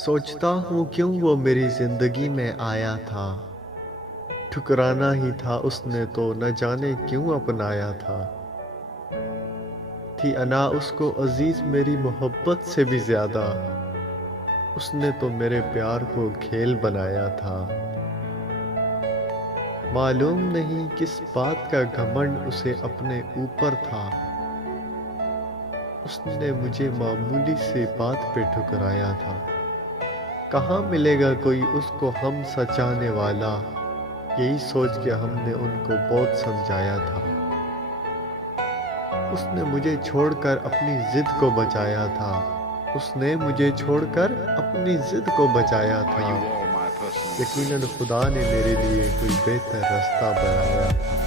سوچتا ہوں کیوں وہ میری زندگی میں آیا تھا، ٹھکرانا ہی تھا اس نے تو نہ جانے کیوں اپنایا تھا۔ تھی انا اس کو عزیز میری محبت سے بھی زیادہ، اس نے تو میرے پیار کو کھیل بنایا تھا۔ معلوم نہیں کس بات کا گھمنڈ اسے اپنے اوپر تھا، اس نے مجھے معمولی سی بات پہ ٹھکرایا تھا۔ کہاں ملے گا کوئی اس کو ہم سچانے والا، یہی سوچ کے ہم نے ان کو بہت سمجھایا تھا۔ اس نے مجھے چھوڑ کر اپنی ضد کو بچایا تھا، اس نے مجھے چھوڑ کر اپنی ضد کو بچایا تھا۔ یقیناً خدا نے میرے لیے کوئی بہتر راستہ بنایا تھا۔